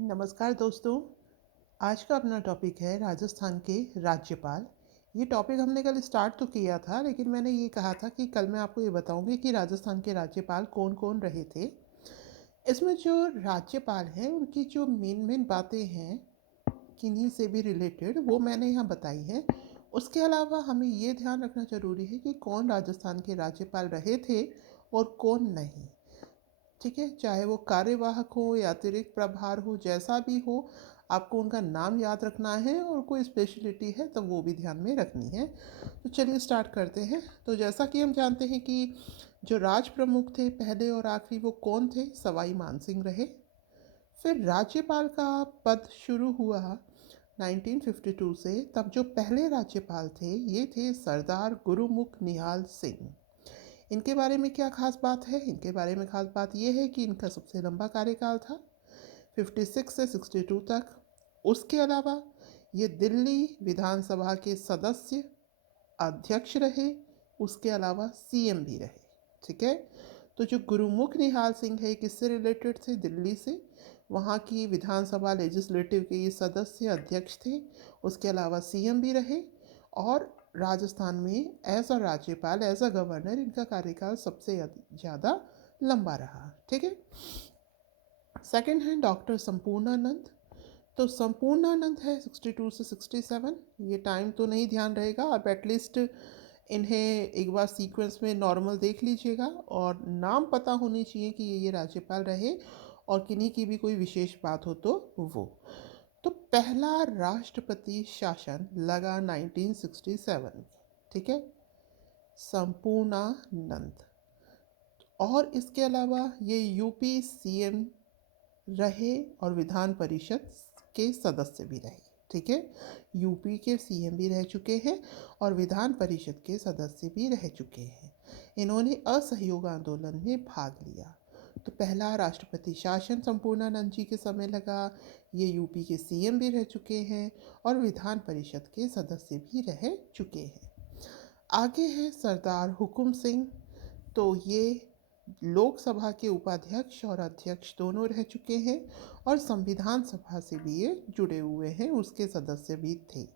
नमस्कार दोस्तों। आज का अपना टॉपिक है राजस्थान के राज्यपाल। ये टॉपिक हमने कल स्टार्ट तो किया था, लेकिन मैंने ये कहा था कि कल मैं आपको ये बताऊंगी कि राजस्थान के राज्यपाल कौन कौन रहे थे। इसमें जो राज्यपाल हैं उनकी जो मेन मेन बातें हैं किन्हीं से भी रिलेटेड, वो मैंने यहाँ बताई हैं। उसके अलावा हमें ये ध्यान रखना ज़रूरी है कि कौन राजस्थान के राज्यपाल रहे थे और कौन नहीं। ठीक है, चाहे वो कार्यवाहक हो या अतिरिक्त प्रभार हो, जैसा भी हो, आपको उनका नाम याद रखना है और कोई स्पेशलिटी है तब वो भी ध्यान में रखनी है। तो चलिए स्टार्ट करते हैं। तो जैसा कि हम जानते हैं कि जो राज प्रमुख थे पहले और आखिरी, वो कौन थे? सवाई मानसिंह रहे। फिर राज्यपाल का पद शुरू हुआ 1952 से। तब जो पहले राज्यपाल थे ये थे सरदार गुरुमुख निहाल सिंह। इनके बारे में क्या खास बात है? इनके बारे में खास बात यह है कि इनका सबसे लंबा कार्यकाल था, 56 से 62 तक। उसके अलावा ये दिल्ली विधानसभा के सदस्य, अध्यक्ष रहे, उसके अलावा सीएम भी रहे। ठीक है, तो जो गुरुमुख निहाल सिंह है किससे रिलेटेड थे? दिल्ली से। वहाँ की विधानसभा लेजिस्लेटिव के ये सदस्य, अध्यक्ष थे, उसके अलावा सीएम भी रहे। और राजस्थान में एज अ राज्यपाल, एज अ गवर्नर, इनका कार्यकाल सबसे ज़्यादा लंबा रहा। ठीक है। सेकंड है डॉक्टर संपूर्णानंद। तो संपूर्णानंद है 62 से 67। ये टाइम तो नहीं ध्यान रहेगा, आप एटलीस्ट इन्हें एक बार सीक्वेंस में नॉर्मल देख लीजिएगा और नाम पता होनी चाहिए कि ये राज्यपाल रहे और किन्हीं की भी कोई विशेष बात हो तो वो। तो पहला राष्ट्रपति शासन लगा 1967। ठीक है, संपूर्णानंद। और इसके अलावा ये यूपी सीएम रहे और विधान परिषद के सदस्य भी रहे। ठीक है, यूपी के सीएम भी रह चुके हैं और विधान परिषद के सदस्य भी रह चुके हैं। इन्होंने असहयोग आंदोलन में भाग लिया। तो पहला राष्ट्रपति शासन संपूर्णानंद जी के समय लगा। ये यूपी के सीएम भी रह चुके हैं और विधान परिषद के सदस्य भी रह चुके हैं। आगे है सरदार हुकुम सिंह। तो ये लोकसभा के उपाध्यक्ष और अध्यक्ष दोनों रह चुके हैं और संविधान सभा से भी ये जुड़े हुए हैं, उसके सदस्य भी थे।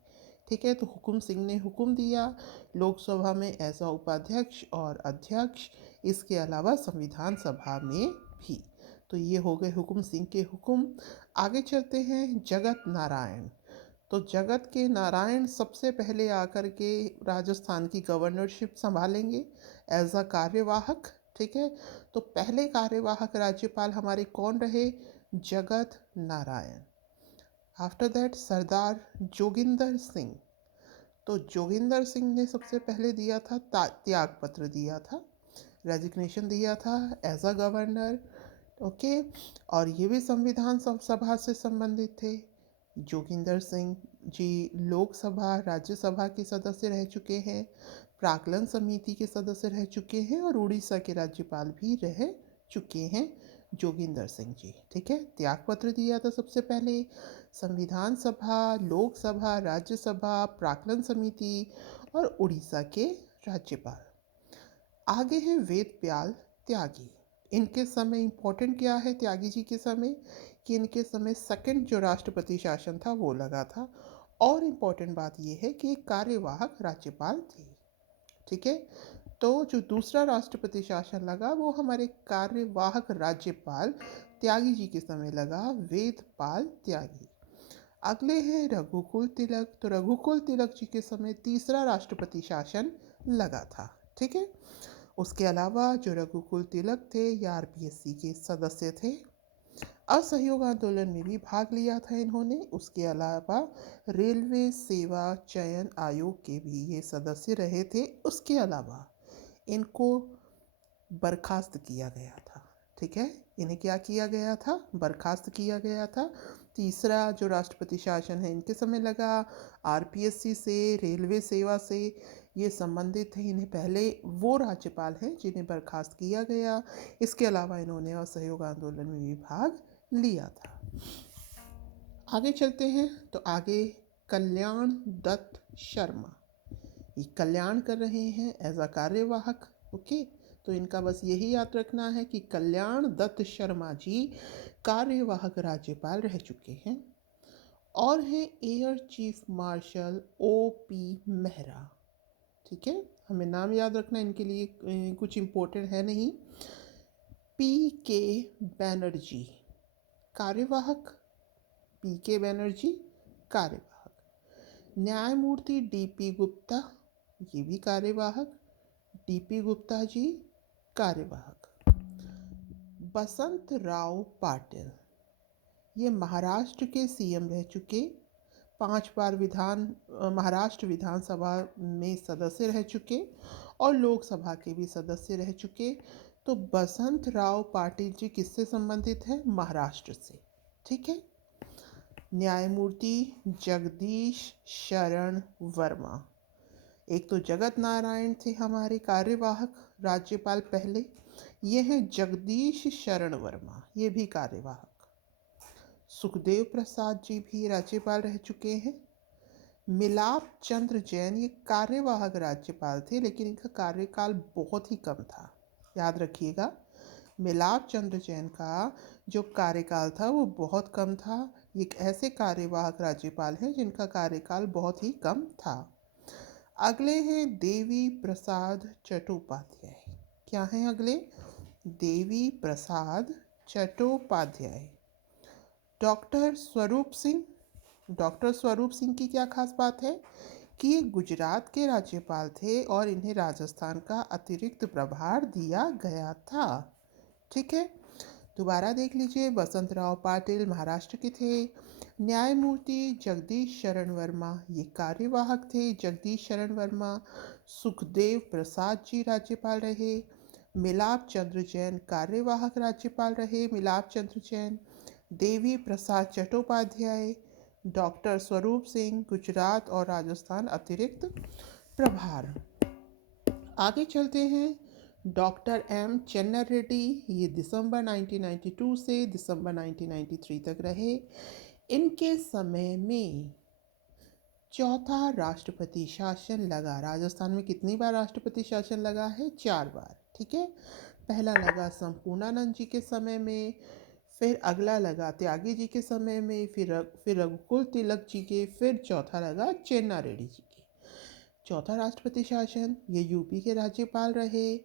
ठीक है, तो हुकुम सिंह ने हुक्म दिया लोकसभा में ऐसा उपाध्यक्ष और अध्यक्ष, इसके अलावा संविधान सभा में भी। तो ये हो गए हुकुम सिंह के हुक्म। आगे चलते हैं जगत नारायण। तो जगत के नारायण सबसे पहले आकर के राजस्थान की गवर्नरशिप संभालेंगे एज अ कार्यवाहक। ठीक है, तो पहले कार्यवाहक राज्यपाल हमारे कौन रहे? जगत नारायण। आफ्टर दैट सरदार जोगिंदर सिंह। तो जोगिंदर सिंह ने सबसे पहले दिया था त्याग पत्र दिया था, रेजिग्नेशन दिया था एज अ गवर्नर। ओके, और ये भी संविधान सभा से संबंधित थे। जोगिंदर सिंह जी लोकसभा राज्यसभा के सदस्य रह चुके हैं, प्राक्कलन समिति के सदस्य रह चुके हैं और उड़ीसा के राज्यपाल भी रह चुके हैं जोगिंदर सिंह जी। ठीक है, त्यागपत्र दिया था सबसे पहले। संविधान सभा, लोकसभा, राज्यसभा, प्राक्कलन समिति और उड़ीसा के राज्यपाल। आगे हैं वेद प्याल त्यागी। इनके समय इंपॉर्टेंट क्या है त्यागी जी के समय? कि इनके समय सेकंड जो राष्ट्रपति शासन था वो लगा था। और इम्पॉर्टेंट बात यह है कि एक कार्यवाहक राज्यपाल थे। ठीक है, तो जो दूसरा राष्ट्रपति शासन लगा वो हमारे कार्यवाहक राज्यपाल त्यागी जी के समय लगा, वेदपाल त्यागी। अगले हैं रघुकुल तिलक। तो रघुकुल तिलक जी के समय तीसरा राष्ट्रपति शासन लगा था। ठीक है, उसके अलावा जो रघुकुल तिलक थे ये आरपीएससी के सदस्य थे, असहयोग आंदोलन में भी भाग लिया था इन्होंने। उसके अलावा रेलवे सेवा चयन आयोग के भी ये सदस्य रहे थे। उसके अलावा इनको बर्खास्त किया गया था। ठीक है, इन्हें क्या किया गया था? बर्खास्त किया गया था। तीसरा जो राष्ट्रपति शासन है इनके समय लगा, आरपीएससी से, रेलवे सेवा से ये संबंधित है। इन्हें पहले वो राज्यपाल हैं जिन्हें बर्खास्त किया गया। इसके अलावा इन्होंने असहयोग आंदोलन में भी भाग लिया था। आगे चलते हैं। तो आगे कल्याण दत्त शर्मा, ये कल्याण कर रहे हैं एज अ कार्यवाहक। ओके, तो इनका बस यही याद रखना है कि कल्याण दत्त शर्मा जी कार्यवाहक राज्यपाल रह चुके हैं और हैं air chief marshal O.P. Mehra. ठीक है, हमें नाम याद रखना, इनके लिए कुछ इम्पोर्टेंट है नहीं। P.K. बैनर्जी कार्यवाहक, P.K. बैनर्जी कार्यवाहक। न्यायमूर्ति D.P. गुप्ता, ये भी कार्यवाहक, D.P. गुप्ता जी कार्यवाहक। बसंत राव पाटिल, ये महाराष्ट्र के सीएम रह चुके, 5 बार महाराष्ट्र विधानसभा में सदस्य रह चुके और लोकसभा के भी सदस्य रह चुके। तो बसंत राव पाटिल जी किससे संबंधित है? महाराष्ट्र से। ठीक है। न्यायमूर्ति जगदीश शरण वर्मा, एक तो जगत नारायण थे हमारे कार्यवाहक राज्यपाल पहले, ये हैं जगदीश शरण वर्मा, ये भी कार्यवाहक। सुखदेव प्रसाद जी भी राज्यपाल रह चुके हैं। मिलाप चंद्र जैन, ये कार्यवाहक राज्यपाल थे लेकिन इनका कार्यकाल बहुत ही कम था, याद रखिएगा। मिलाप चंद्र जैन का जो कार्यकाल था वो बहुत कम था। ये एक ऐसे कार्यवाहक राज्यपाल हैं जिनका कार्यकाल बहुत ही कम था। अगले हैं देवी प्रसाद चट्टोपाध्याय। क्या हैं अगले? देवी प्रसाद चट्टोपाध्याय। डॉक्टर स्वरूप सिंह, डॉक्टर स्वरूप सिंह की क्या खास बात है कि ये गुजरात के राज्यपाल थे और इन्हें राजस्थान का अतिरिक्त प्रभार दिया गया था। ठीक है, दोबारा देख लीजिए। बसंत राव पाटिल महाराष्ट्र के थे। न्यायमूर्ति जगदीश शरण वर्मा, ये कार्यवाहक थे, जगदीश शरण वर्मा। सुखदेव प्रसाद जी राज्यपाल रहे। मिलाप चंद्र जैन कार्यवाहक राज्यपाल रहे, मिलाप चंद्र जैन। देवी प्रसाद चट्टोपाध्याय, डॉक्टर स्वरूप सिंह गुजरात और राजस्थान अतिरिक्त प्रभार। आगे चलते हैं। डॉक्टर M चेन्नर रेड्डी, ये दिसंबर 1992 से दिसंबर 1993 तक रहे। इनके समय में चौथा राष्ट्रपति शासन लगा। राजस्थान में कितनी बार राष्ट्रपति शासन लगा है? 4 बार। ठीक है, पहला लगा संपूर्णानंद जी के समय में, फिर अगला लगा त्यागी जी के समय में, फिर रघुकुल तिलक जी के, फिर चौथा लगा चेन्ना रेड्डी जी के। चौथा राष्ट्रपति शासन, ये यूपी के राज्यपाल रहे।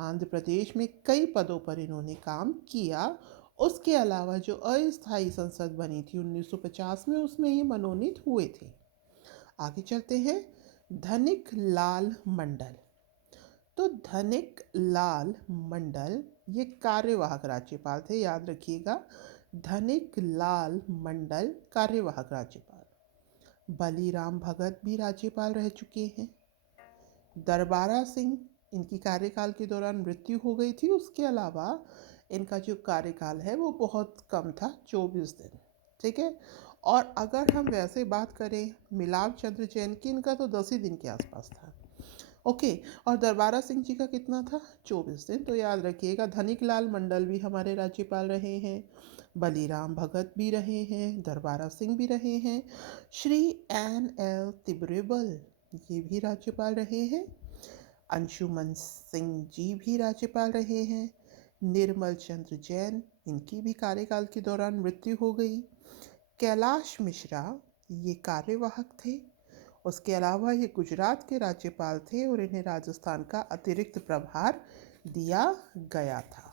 आंध्र प्रदेश में कई पदों पर इन्होंने काम किया। उसके अलावा जो अस्थायी संसद बनी थी 1950 में, उसमें ये मनोनीत हुए थे। आगे चलते हैं। धनिक लाल मंडल, तो धनिक लाल मंडल ये कार्यवाहक राज्यपाल थे, याद रखिएगा। धनिक लाल मंडल कार्यवाहक राज्यपाल। बलीराम भगत भी राज्यपाल रह चुके हैं। दरबारा सिंह, इनकी कार्यकाल के दौरान मृत्यु हो गई थी। उसके अलावा इनका जो कार्यकाल है वो बहुत कम था, 24 दिन। ठीक है, और अगर हम वैसे बात करें मिलाप चंद्र जैन की, इनका तो 10 ही दिन के आसपास था। ओके, और दरबारा सिंह जी का कितना था? 24 दिन। तो याद रखिएगा, धनिक लाल मंडल भी हमारे राज्यपाल रहे हैं, बलीराम भगत भी रहे हैं, दरबारा सिंह भी रहे हैं, श्री N.L. तिब्रेबल ये भी राज्यपाल रहे हैं, अंशुमन सिंह जी भी राज्यपाल रहे हैं, निर्मल चंद्र जैन, इनकी भी कार्यकाल के दौरान मृत्यु हो गई। कैलाश मिश्रा ये कार्यवाहक थे। उसके अलावा ये गुजरात के राज्यपाल थे और इन्हें राजस्थान का अतिरिक्त प्रभार दिया गया था।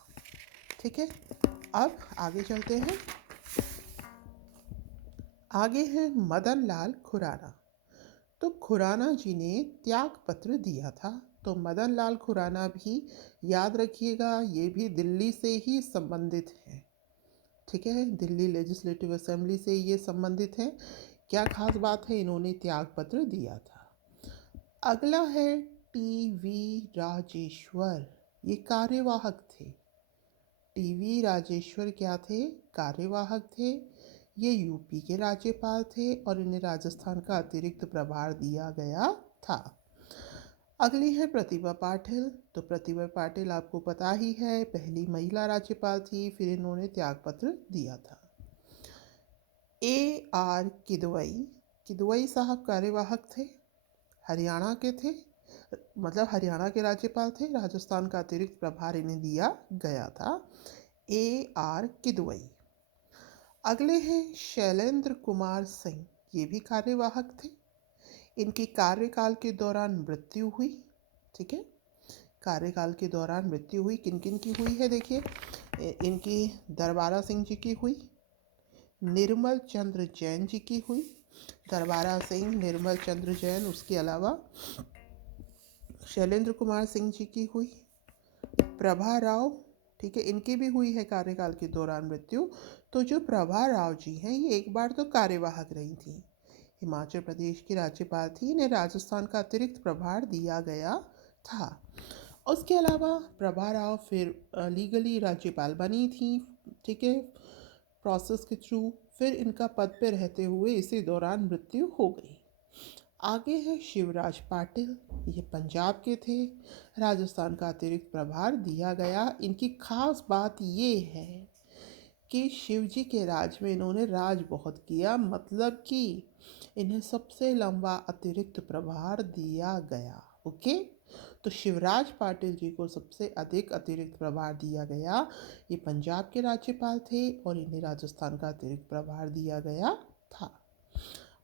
ठीक है, अब आगे चलते हैं। आगे है मदन लाल खुराना। तो खुराना जी ने त्याग पत्र दिया था। तो मदन लाल खुराना भी याद रखिएगा, ये भी दिल्ली से ही संबंधित हैं। ठीक है, दिल्ली लेजिस्लेटिव असेंबली से ये संबंधित हैं। क्या खास बात है? इन्होंने त्याग पत्र दिया था। अगला है टी.वी. राजेश्वर, ये कार्यवाहक थे। टी.वी. राजेश्वर क्या थे? कार्यवाहक थे। ये यूपी के राज्यपाल थे और इन्हें राजस्थान का अतिरिक्त प्रभार दिया गया था। अगली है प्रतिभा पाटिल। तो प्रतिभा पाटिल आपको पता ही है, पहली महिला राज्यपाल थी, फिर इन्होंने त्यागपत्र दिया था। A.R. किदवई, किदवई साहब कार्यवाहक थे, हरियाणा के थे, मतलब हरियाणा के राज्यपाल थे, राजस्थान का अतिरिक्त प्रभार इन्हें दिया गया था। A.R. किदवई। अगले हैं शैलेंद्र कुमार सिंह, ये भी कार्यवाहक थे। इनकी कार्यकाल के दौरान मृत्यु हुई। ठीक है, कार्यकाल के दौरान मृत्यु हुई। किन किन की हुई है देखिए, इनकी दरबारा सिंह जी की हुई, निर्मल चंद्र जैन जी की हुई। दरबारा सिंह, निर्मल चंद्र जैन, उसके अलावा शैलेंद्र कुमार सिंह जी की हुई, प्रभा राव, ठीक है, इनकी भी हुई है कार्यकाल के दौरान मृत्यु। तो जो प्रभा राव जी हैं, ये एक बार तो कार्यवाहक रही थी, हिमाचल प्रदेश की राज्यपाल थी, इन्हें राजस्थान का अतिरिक्त प्रभार दिया गया था। उसके अलावा प्रभा राव फिर लीगली राज्यपाल बनी थी, ठीक है, प्रोसेस के थ्रू। फिर इनका पद पे रहते हुए इसी दौरान मृत्यु हो गई। आगे है शिवराज पाटिल, ये पंजाब के थे, राजस्थान का अतिरिक्त प्रभार दिया गया। इनकी खास बात ये है कि शिवजी के राज में इन्होंने राज बहुत किया, मतलब कि इन्हें सबसे लंबा अतिरिक्त प्रभार दिया गया। ओके, तो शिवराज पाटिल जी को सबसे अधिक अतिरिक्त प्रभार दिया गया। ये पंजाब के राज्यपाल थे और इन्हें राजस्थान का अतिरिक्त प्रभार दिया गया था।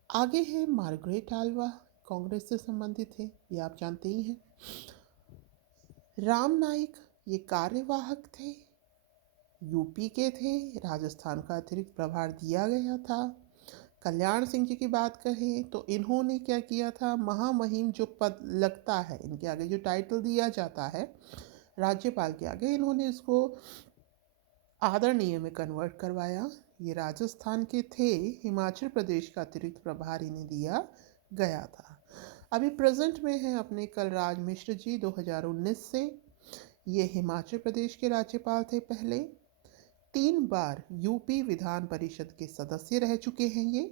आगे है मार्गरेट आल्वा, कांग्रेस से संबंधित है, ये आप जानते ही हैं। राम नाईक, ये कार्यवाहक थे, यूपी के थे, राजस्थान का अतिरिक्त प्रभार दिया गया था। कल्याण सिंह जी की बात करें तो इन्होंने क्या किया था, महामहिम जो पद लगता है, इनके आगे जो टाइटल दिया जाता है राज्यपाल के आगे, इन्होंने इसको आदरणीय में कन्वर्ट करवाया। ये राजस्थान के थे, हिमाचल प्रदेश का अतिरिक्त प्रभार इन्हें दिया गया था। अभी प्रेजेंट में है अपने कलराज मिश्र जी 2019 से, ये हिमाचल प्रदेश के राज्यपाल थे पहले। 3 बार यूपी विधान परिषद के सदस्य रह चुके हैं ये,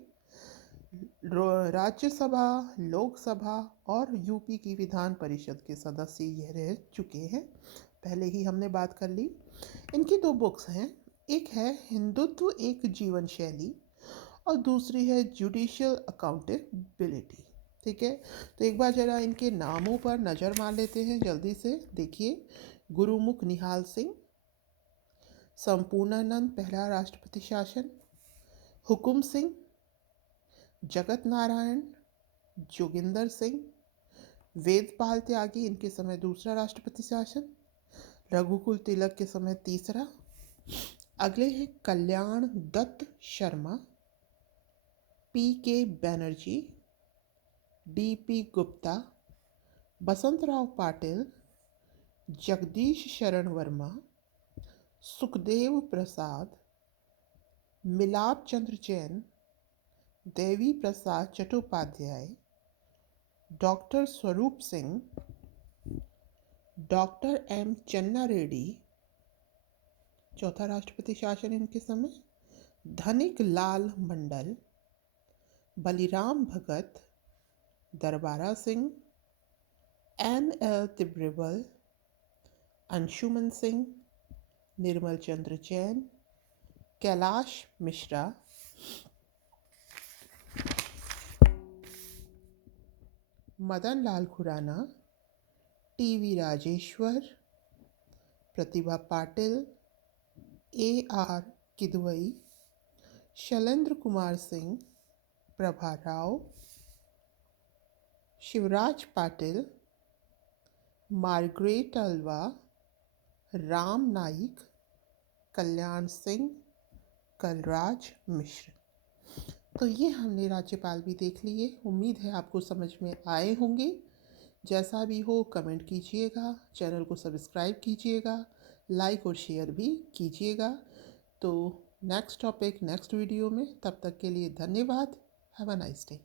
राज्यसभा, लोकसभा और यूपी की विधान परिषद के सदस्य ये रह चुके हैं, पहले ही हमने बात कर ली। इनकी 2 बुक्स हैं, एक है हिंदुत्व एक जीवन शैली और दूसरी है जुडिशियल अकाउंटेबिलिटी। ठीक है, तो एक बार जरा इनके नामों पर नज़र मार लेते हैं जल्दी से। देखिए, गुरुमुख निहाल सिंह, संपूर्णानंद पहला राष्ट्रपति शासन, हुकुम सिंह, जगत नारायण, जोगिंदर सिंह, वेदपाल त्यागी, इनके समय दूसरा राष्ट्रपति शासन, रघुकुल तिलक के समय तीसरा। अगले हैं कल्याण दत्त शर्मा, पी के बैनर्जी, डी.पी. गुप्ता, बसंतराव पाटिल, जगदीश शरण वर्मा, सुखदेव प्रसाद, मिलाप चंद्र Jain, Devi Prasad Chattopadhyay, doctor Swaroop Singh, doctor M चन्ना रेड्डी, चौथा राष्ट्रपति शासन इनके समय, Dhanik Lal Mandal, Baliram Bhagat, Darbara Singh, N.L. Tibrewal, Anshuman Singh, Nirmal Chandra Jain, Kailash Mishra, Madan Lal Khurana, T V. Rajeshwar, Pratibha Patil, A.R. Kidwai, Shailendra Kumar Singh, Prabha Rao, Shivraj Patil, Margaret Alva, Ram Naik, Kalyan Singh, Kalraj Mishra. तो ये हमने राज्यपाल भी देख लिए, उम्मीद है आपको समझ में आए होंगे। जैसा भी हो कमेंट कीजिएगा, चैनल को सब्सक्राइब कीजिएगा, लाइक और शेयर भी कीजिएगा। तो नेक्स्ट टॉपिक नेक्स्ट वीडियो में, तब तक के लिए धन्यवाद। Have a nice day.